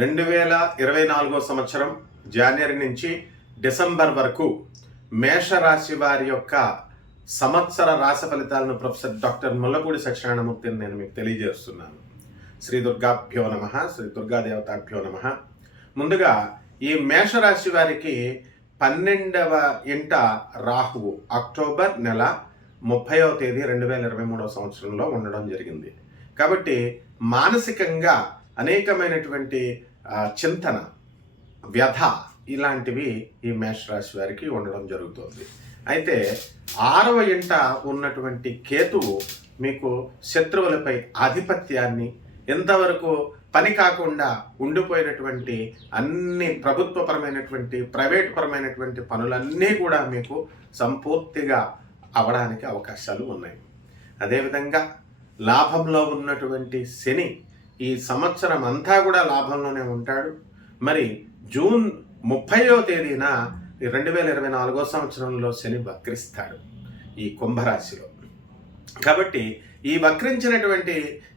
2024 సంవత్సరం జనవరి నుంచి డిసెంబర్ వరకు మేషరాశి వారి యొక్క సంవత్సర రాశి ఫలితాలను ప్రొఫెసర్ డాక్టర్ ముల్లపూడి సత్యనారాయణమూర్తిని నేను మీకు తెలియజేస్తున్నాను. శ్రీ దుర్గాభ్యో నమః, శ్రీ దుర్గాదేవతాభ్యో నమః. ముందుగా ఈ మేషరాశి వారికి 12వ ఇంట రాహువు అక్టోబర్ నెల 30వ తేదీ 2023 సంవత్సరంలో ఉండడం జరిగింది. కాబట్టి మానసికంగా అనేకమైనటువంటి చింతన, వ్యధ ఇలాంటివి ఈ మేషరాశి వారికి ఉండడం జరుగుతుంది. అయితే 6వ ఇంట ఉన్నటువంటి కేతువు మీకు శత్రువులపై ఆధిపత్యాన్ని, ఎంతవరకు పని కాకుండా ఉండిపోయినటువంటి అన్ని ప్రభుత్వపరమైనటువంటి ప్రైవేట్ పరమైనటువంటి పనులన్నీ కూడా మీకు సంపూర్తిగా అవడానికి అవకాశాలు ఉన్నాయి. అదేవిధంగా లాభంలో ఉన్నటువంటి శని ఈ సంవత్సరం అంతా కూడా లాభంలోనే ఉంటాడు. మరి జూన్ 30వ తేదీన 2024 సంవత్సరంలో శని వక్రిస్తాడు ఈ కుంభరాశిలో. కాబట్టి ఈ వక్రించినటువంటి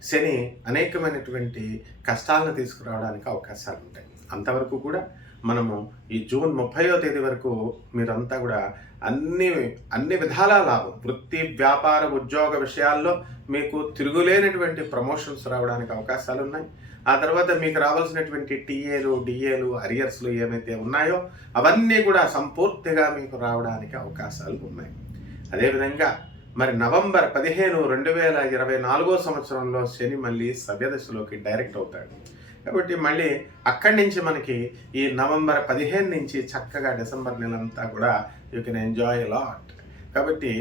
శని అనేకమైనటువంటి కష్టాలను తీసుకురావడానికి అవకాశాలు ఉంటాయి. అంతవరకు కూడా మనము ఈ జూన్ 30వ తేదీ వరకు మీరంతా కూడా అన్ని విధాల లాభం, వృత్తి, వ్యాపార, ఉద్యోగ విషయాల్లో మీకు తిరుగులేనటువంటి ప్రమోషన్స్ రావడానికి అవకాశాలు ఉన్నాయి. ఆ తర్వాత మీకు రావాల్సినటువంటి టీఏలు, డిఏలు, అరియర్స్లు ఏమైతే ఉన్నాయో అవన్నీ కూడా సంపూర్తిగా మీకు రావడానికి అవకాశాలు ఉన్నాయి. అదేవిధంగా మరి నవంబర్ 15, 2024 సంవత్సరంలో శని మళ్ళీ సవ్యదశలోకి డైరెక్ట్ అవుతాడు. కాబట్టి మళ్ళీ అక్కడి నుంచి మనకి ఈ నవంబర్ 15 నుంచి చక్కగా డిసెంబర్ నెలంతా కూడా యూ కెన్ ఎంజాయ్ లాట్. కాబట్టి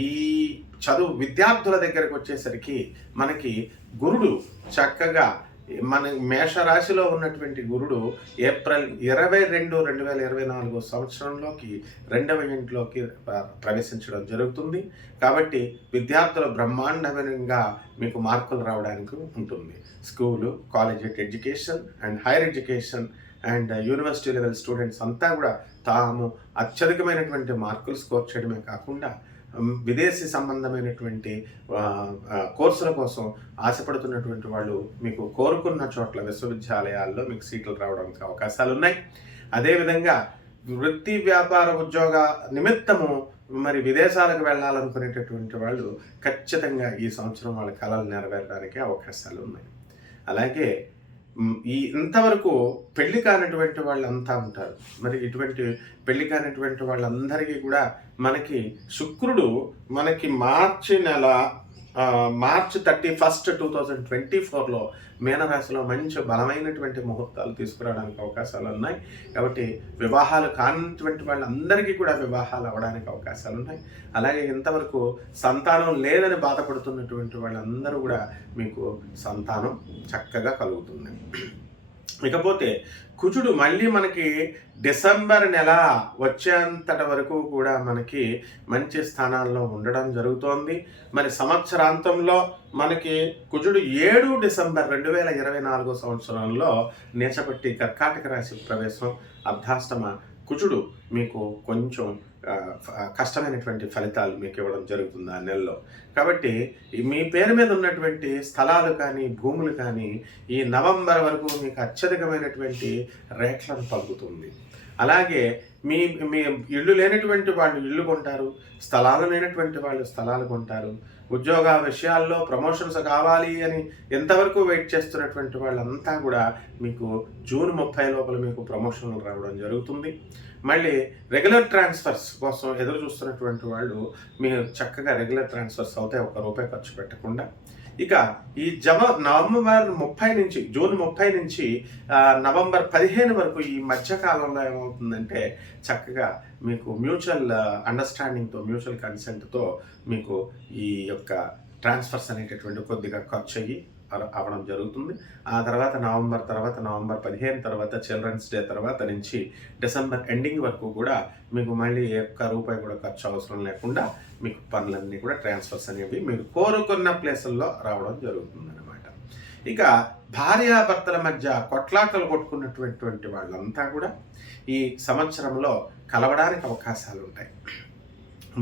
ఈ చదువు విద్యార్థుల దగ్గరకు వచ్చేసరికి మనకి గురుడు చక్కగా మన మేషరాశిలో ఉన్నటువంటి గురుడు ఏప్రిల్ 22, 2024 సంవత్సరంలోకి 2వ ఇంట్లోకి ప్రవేశించడం జరుగుతుంది. కాబట్టి విద్యార్థుల బ్రహ్మాండమైన మీకు మార్కులు రావడానికి ఉంటుంది. School, college education and higher education and university level students అంతా కూడా తాము అత్యధికమైనటువంటి మార్కులు స్కోర్ చేయడమే కాకుండా విదేశీ సంబంధమైనటువంటి కోర్సుల కోసం ఆశపడుతున్నటువంటి వాళ్ళు మీకు కోరుకున్న చోట్ల విశ్వవిద్యాలయాల్లో మీకు సీట్లు రావడానికి అవకాశాలు ఉన్నాయి. అదేవిధంగా వృత్తి, వ్యాపార, ఉద్యోగ నిమిత్తము మరి విదేశాలకు వెళ్ళాలనుకునేటటువంటి వాళ్ళు ఖచ్చితంగా ఈ సంవత్సరం వాళ్ళ కళలు నెరవేరడానికి అవకాశాలు ఉన్నాయి. అలాగే ఇంతవరకు పెళ్లి కానటువంటి వాళ్ళంతా ఉంటారు. మరి ఇటువంటి పెళ్లి కానటువంటి వాళ్ళందరికీ కూడా మనకి శుక్రుడు మనకి మార్చి 31, 2024లో మీనరాశిలో మంచి బలమైనటువంటి ముహూర్తాలు తీసుకురావడానికి అవకాశాలు ఉన్నాయి. కాబట్టి వివాహాలు కానటువంటి వాళ్ళందరికీ కూడా వివాహాలు అవ్వడానికి అవకాశాలు ఉన్నాయి. అలాగే ఇంతవరకు సంతానం లేదని బాధపడుతున్నటువంటి వాళ్ళందరూ కూడా మీకు సంతానం చక్కగా కలుగుతుంది. ఇకపోతే కుజుడు మళ్ళీ మనకి డిసెంబర్ నెల వచ్చేంతటి వరకు కూడా మనకి మంచి స్థానాల్లో ఉండడం జరుగుతోంది. మరి సంవత్సరాంతంలో మనకి కుజుడు 7 డిసెంబర్ 2024 సంవత్సరంలో నీచపట్టి కర్కాటక రాశి ప్రవేశం. అర్ధాష్టమ కుజుడు మీకు కొంచెం కష్టమైనటువంటి ఫలితాలు మీకు ఇవ్వడం జరుగుతుంది ఆ నెలలో. కాబట్టి మీ పేరు మీద ఉన్నటువంటి స్థలాలు కానీ, భూములు కానీ ఈ నవంబర్ వరకు మీకు అత్యధికమైనటువంటి రేట్లను పలుకుతుంది. అలాగే మీ ఇల్లు లేనటువంటి వాళ్ళు ఇల్లు కొంటారు, స్థలాలు లేనటువంటి వాళ్ళు స్థలాలు కొంటారు. ఉద్యోగ విషయాల్లో ప్రమోషన్స్ కావాలి అని ఎంతవరకు వెయిట్ చేస్తున్నటువంటి వాళ్ళంతా కూడా మీకు జూన్ 30 లోపల మీకు ప్రమోషన్లు రావడం జరుగుతుంది. మళ్ళీ రెగ్యులర్ ట్రాన్స్ఫర్స్ కోసం ఎదురు చూస్తున్నటువంటి వాళ్ళు మీరు చక్కగా రెగ్యులర్ ట్రాన్స్ఫర్స్ అవుతాయి, ₹1 ఖర్చు పెట్టకుండా. ఇక ఈ నవంబర్ 30 నుంచి జూన్ 30 నుంచి నవంబర్ 15 వరకు ఈ మధ్యకాలంలో ఏమవుతుందంటే చక్కగా మీకు మ్యూచువల్ అండర్స్టాండింగ్తో, మ్యూచువల్ కన్సెంట్తో మీకు ఈ యొక్క ట్రాన్స్ఫర్స్ అనేటటువంటి కొద్దిగా ఖర్చు అయ్యి అవ్వడం జరుగుతుంది. ఆ తర్వాత నవంబర్ 15 తర్వాత చిల్డ్రన్స్ డే తర్వాత నుంచి డిసెంబర్ ఎండింగ్ వరకు కూడా మీకు మళ్ళీ ₹1 కూడా ఖర్చు అవసరం లేకుండా మీకు పనులన్నీ కూడా ట్రాన్స్ఫర్స్ అనేవి మీరు కోరుకున్న ప్లేసుల్లో రావడం జరుగుతుంది అన్నమాట. ఇక భార్యాభర్తల మధ్య కొట్లాటలు కొట్టుకున్నటువంటి వాళ్ళంతా కూడా ఈ సంవత్సరంలో కలవడానికి అవకాశాలు ఉంటాయి.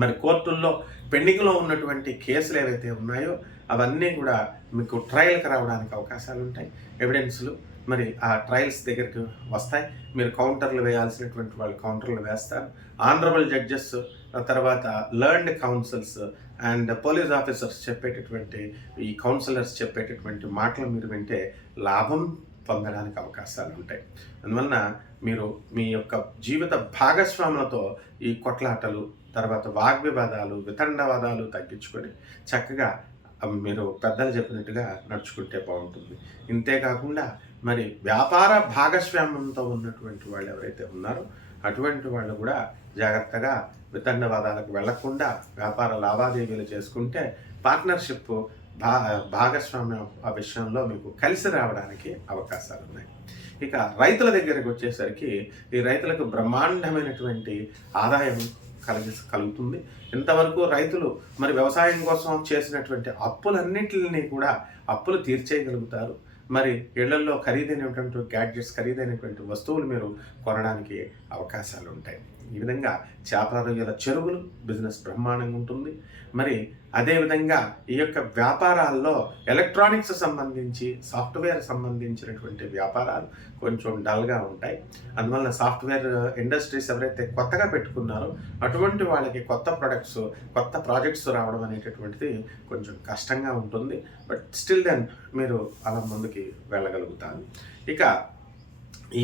మరి కోర్టుల్లో పెండింగ్లో ఉన్నటువంటి కేసులు ఏవైతే ఉన్నాయో అవన్నీ కూడా మీకు ట్రయల్కి రావడానికి అవకాశాలు ఉంటాయి. ఎవిడెన్స్లు మరి ఆ ట్రయల్స్ దగ్గరికి వస్తాయి. మీరు కౌంటర్లు వేయాల్సినటువంటి వాళ్ళు కౌంటర్లు వేస్తారు. ఆనరబుల్ జడ్జెస్, తర్వాత learned councils and police officers చెప్పేటటువంటి, ఈ కౌన్సిలర్స్ చెప్పేటటువంటి మాటలు మీరు వింటే లాభం పొందడానికి అవకాశాలు ఉంటాయి. అందువలన మీరు మీ యొక్క జీవిత భాగస్వాములతో ఈ కొట్లాటలు, తర్వాత వాగ్వివాదాలు, వితండవాదాలు తగ్గించుకొని చక్కగా మీరు పెద్దలు చెప్పినట్టుగా నడుచుకుంటే బాగుంటుంది. ఇంతేకాకుండా మరి వ్యాపార భాగస్వామ్యంతో ఉన్నటువంటి వాళ్ళు ఎవరైతే ఉన్నారో అటువంటి వాళ్ళు కూడా జాగ్రత్తగా వితండవాదాలకు వెళ్లకుండా వ్యాపార లావాదేవీలు చేసుకుంటే పార్ట్నర్షిప్ భాగస్వామ్యం ఆ విషయంలో మీకు కలిసి రావడానికి అవకాశాలు ఉన్నాయి. ఇక రైతుల దగ్గరకు వచ్చేసరికి ఈ రైతులకు బ్రహ్మాండమైనటువంటి ఆదాయం కలుగుతుంది. ఇంతవరకు రైతులు మరి వ్యవసాయం కోసం చేసినటువంటి అప్పులన్నింటినీ కూడా అప్పులు తీర్చేయగలుగుతారు. మరి ఇళ్లలో ఖరీదైనటువంటి గ్యాడ్జెట్స్, ఖరీదైనటువంటి వస్తువులు మీరు కొనడానికి అవకాశాలు ఉంటాయి. ఈ విధంగా చేపల రొయ్యల చెరువులు బిజినెస్ బ్రహ్మాండంగా ఉంటుంది. మరి అదేవిధంగా ఈ యొక్క వ్యాపారాల్లో ఎలక్ట్రానిక్స్ సంబంధించి, సాఫ్ట్వేర్ సంబంధించినటువంటి వ్యాపారాలు కొంచెం డల్గా ఉంటాయి. అందువల్ల సాఫ్ట్వేర్ ఇండస్ట్రీస్ ఎవరైతే కొత్తగా పెట్టుకున్నారో అటువంటి వాళ్ళకి కొత్త ప్రొడక్ట్స్, కొత్త ప్రాజెక్ట్స్ రావడం అనేటటువంటిది కొంచెం కష్టంగా ఉంటుంది. బట్ స్టిల్ దెన్ మీరు అలా ముందుకి వెళ్ళగలుగుతారు. ఇక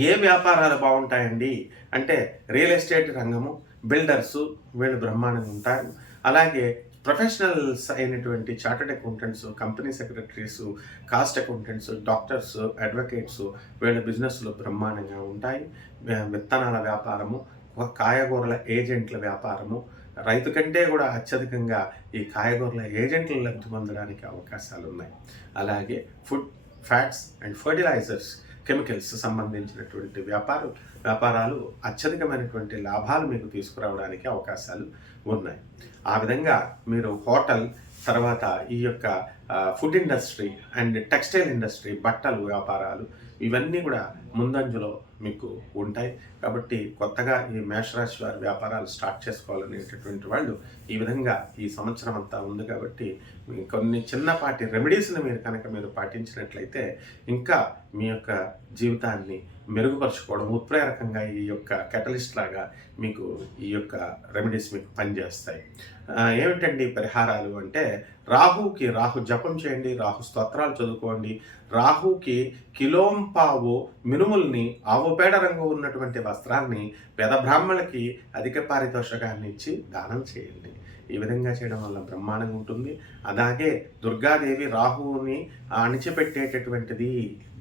ఏ వ్యాపారాలు బాగుంటాయండి అంటే రియల్ ఎస్టేట్ రంగము, బిల్డర్సు వీళ్ళు బ్రహ్మాండంగా ఉంటారు. అలాగే ప్రొఫెషనల్స్ అయినటువంటి chartered accountants, company secretaries, cost accountants, doctors, advocates వీళ్ళ బిజినెస్లు బ్రహ్మాండంగా ఉంటాయి. విత్తనాల వ్యాపారము, కాయగూరల ఏజెంట్ల వ్యాపారము, రైతు కంటే కూడా అత్యధికంగా ఈ కాయగూరల ఏజెంట్లు లబ్ధి పొందడానికి అవకాశాలు ఉన్నాయి. అలాగే food, fats and fertilizers, chemicals సంబంధించినటువంటి వ్యాపారాలు అత్యధికమైనటువంటి లాభాలు మీకు తీసుకురావడానికి అవకాశాలు ఉన్నాయి. ఆ విధంగా మీరు హోటల్, తర్వాత ఈ యొక్క food industry and textile industry, బట్టలు వ్యాపారాలు ఇవన్నీ కూడా ముందంజలో మీకు ఉంటాయి. కాబట్టి కొత్తగా ఈ మేషరాశి వారి వ్యాపారాలు స్టార్ట్ చేసుకోవాలనేటటువంటి వాళ్ళు ఈ విధంగా ఈ సంవత్సరం అంతా ఉంది కాబట్టి కొన్ని చిన్నపాటి రెమెడీస్ని మీరు పాటించినట్లయితే ఇంకా మీ యొక్క జీవితాన్ని మెరుగుపరచుకోవడం, ఉత్ప్రేరకంగా ఈ యొక్క కెటలిస్ట్ లాగా మీకు ఈ యొక్క రెమెడీస్ మీకు పనిచేస్తాయి. ఏమిటండి పరిహారాలు అంటే రాహుకి రాహు జపం చేయండి, రాహు స్తోత్రాలు చదువుకోండి, రాహుకి కిలోంపావు మినుముల్ని, ఆవు పేడ రంగు ఉన్నటువంటి వస్త్రాన్ని పేద బ్రాహ్మణులకి అధిక పారితోషకాన్ని ఇచ్చి దానం చేయండి. ఈ విధంగా చేయడం వల్ల బ్రహ్మాండంగా ఉంటుంది. అలాగే దుర్గాదేవి, రాహువుని అణిచిపెట్టేటటువంటిది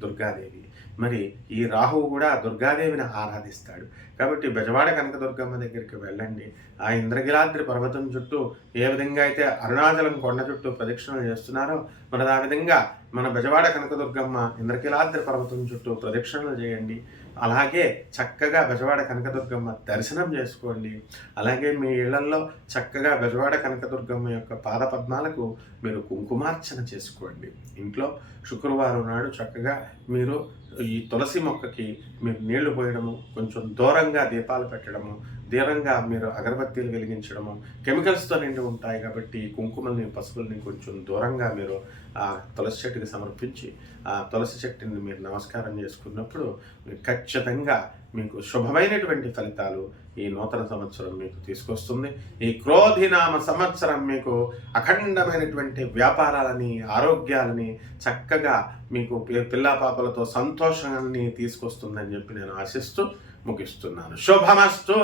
దుర్గాదేవి. మరి ఈ రాహువు కూడా దుర్గాదేవిని ఆరాధిస్తాడు. కాబట్టి బెజవాడ కనకదుర్గమ్మ దగ్గరికి వెళ్ళండి. ఆ ఇంద్రగిలాద్రి పర్వతం చుట్టూ ఏ విధంగా అయితే అరుణాచలం కొండ చుట్టూ ప్రదక్షిణలు చేస్తున్నారో మరి ఆ విధంగా మన బెజవాడ కనకదుర్గమ్మ ఇంద్రగిలాద్రి పర్వతం చుట్టూ ప్రదక్షిణలు చేయండి. అలాగే చక్కగా బెజవాడ కనకదుర్గమ్మ దర్శనం చేసుకోండి. అలాగే మీ ఇళ్లల్లో చక్కగా బెజవాడ కనకదుర్గమ్మ యొక్క పాదపద్మాలకు మీరు కుంకుమార్చన చేసుకోండి. ఇంట్లో శుక్రవారం నాడు చక్కగా మీరు ఈ తులసి మొక్కకి మీరు నీళ్లు పోయడము, కొంచెం దూరంగా దీపాలు పెట్టడము, దూరంగా మీరు అగరబత్తీలు వెలిగించడము, కెమికల్స్తో నిండి ఉంటాయి కాబట్టి కుంకుమల్ని, పసుపుల్ని కొంచెం దూరంగా మీరు ఆ తులసి చెట్టుకి సమర్పించి ఆ తులసి చెట్టుని మీరు నమస్కారం చేసుకున్నప్పుడు మీరు ఖచ్చితంగా మీకు శుభమైనటువంటి ఫలితాలు ఈ నూతన సంవత్సరం మీకు తీసుకొస్తుంది. ఈ క్రోధినామ సంవత్సరం మీకు అఖండమైనటువంటి వ్యాపారాలని, ఆరోగ్యాలని, చక్కగా మీకు పిల్లాపాపలతో సంతోషాన్ని తీసుకొస్తుందని చెప్పి నేను ఆశిస్తూ ముగిస్తున్నాను. శుభమస్తు.